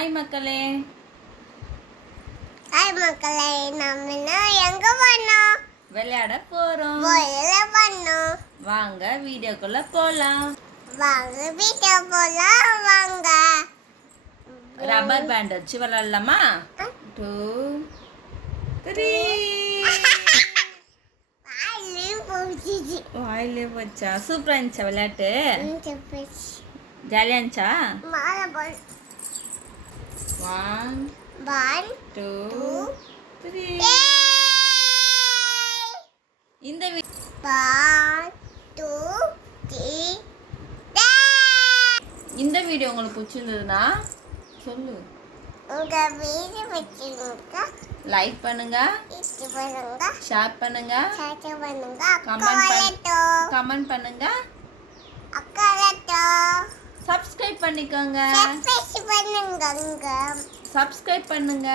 Hi மக்களே. Hi மக்களே. நம்ம எங்க பண்ணோம் விளையாட போறோம். பண்ணோம் வாங்க வீடியோக்குள்ள போலாம். வாங்க வீட்டை போலாம். வாங்க. ரப்பர் பேண்ட் வச்சு விளையாடலாமா? டூ த்ரீ வாயிலே போச்சா. சூப்பரா இருந்துச்சா விளையாட்டு? ஜாலியா இருந்துச்சா? மாலை போல் ஒன் ஒன் டூ த்ரீ இந்த வி- ஒன் டூ த்ரீ இந்த வீடியோ உங்களுக்கு பிடிச்சிருந்ததுன்னா சொல்லு. உங்க வீடு வச்சுருங்க லைக் பண்ணுங்க பண்ணுங்க ஷேர் பண்ணுங்க சாச்சா பண்ணுங்க. அக்காலட்டோ கமெண்ட் பண்ணுங்க. சப்ஸ்கிரைப் பண்ணிக்கோங்க. சப்ஸ்கிரைப் பண்ணுங்க சப்ஸ்கிரைப் பண்ணுங்க.